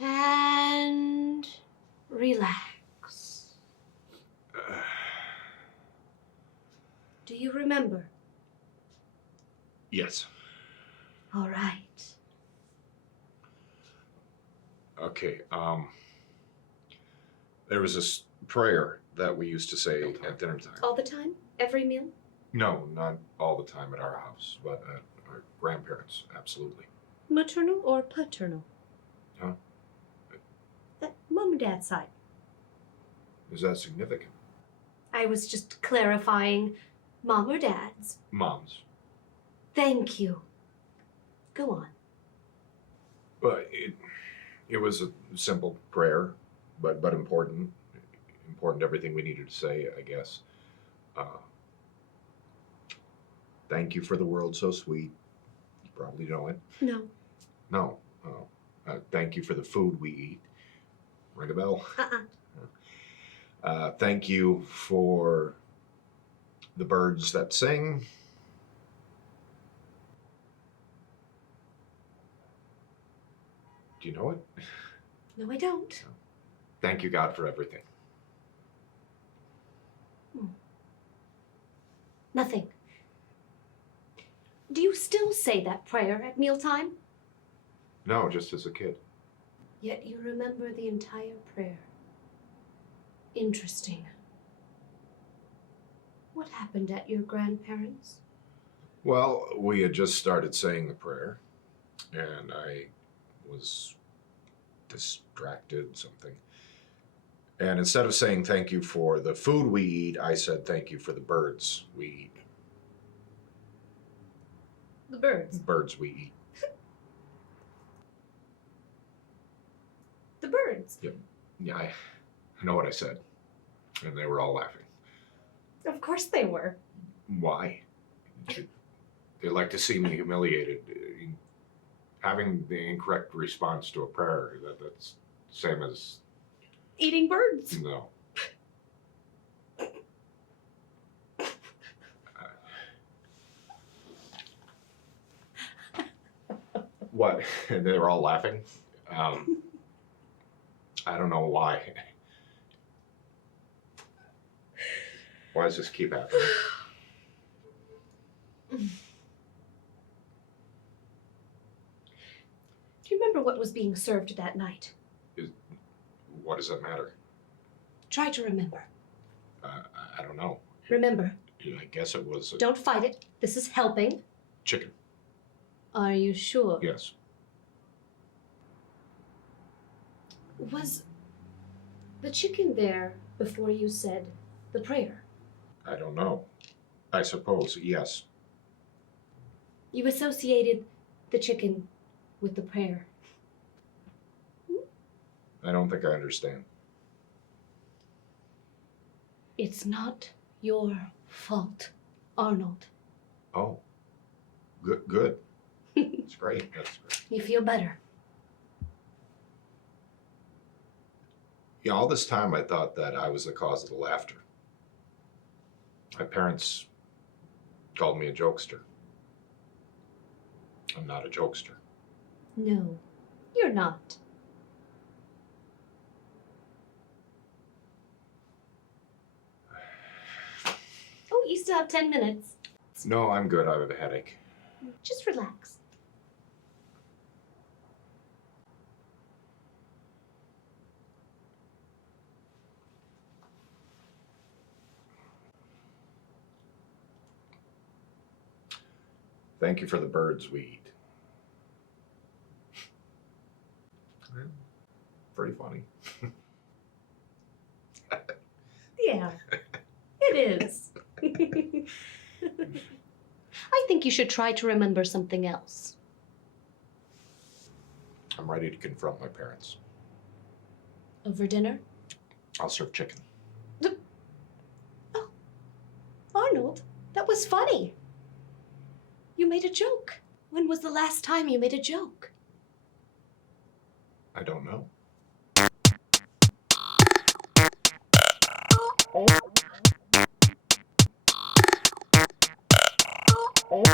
And relax. Do you remember? Yes. All right. Okay, there was this prayer that we used to say at dinner time. All the time? Every meal? No, not all the time at our house, but at our grandparents, absolutely. Maternal or paternal? Huh? Mom and Dad's side. Is that significant? I was just clarifying. Mom or Dad's? Mom's. Thank you. Go on. But it was a simple prayer, but important. Important everything we needed to say, I guess. Thank you for the world so sweet. You probably know it. No. No. Oh. Thank you for the food we eat. Ring a bell? Thank you for the birds that sing. Do you know it? No, I don't. Thank you, God, for everything. Nothing. Do you still say that prayer at mealtime? No, just as a kid. Yet you remember the entire prayer. Interesting. What happened at your grandparents'? Well, we had just started saying the prayer, and I was distracted, something. And instead of saying thank you for the food we eat, I said thank you for the birds we eat. The birds. Birds we eat. The birds. Yeah, I know what I said. And they were all laughing. Of course they were. Why? They like to see me humiliated. Having the incorrect response to a prayer, that's the same as... Eating birds. No. What? And they were all laughing? I don't know why. Why does this keep happening? Do you remember what was being served that night? What does that matter? Try to remember. I don't know. Remember. I guess it was Don't fight it. This is helping. chicken. Are you sure? Yes. Was the chicken there before you said the prayer? I don't know. I suppose, yes. You associated the chicken with the prayer. I don't think I understand. It's not your fault, Arnold. Oh. Good. It's great. That's great. You feel better. Yeah, all this time I thought that I was the cause of the laughter. My parents called me a jokester. I'm not a jokester. No, you're not. Oh, you still have 10 minutes. No, I'm good. I have a headache. Just relax. Thank you for the birds we eat. Pretty funny. Yeah, it is. I think you should try to remember something else. I'm ready to confront my parents. Over dinner? I'll serve chicken. Oh, Arnold, that was funny. You made a joke. When was the last time you made a joke? I don't know. Oh.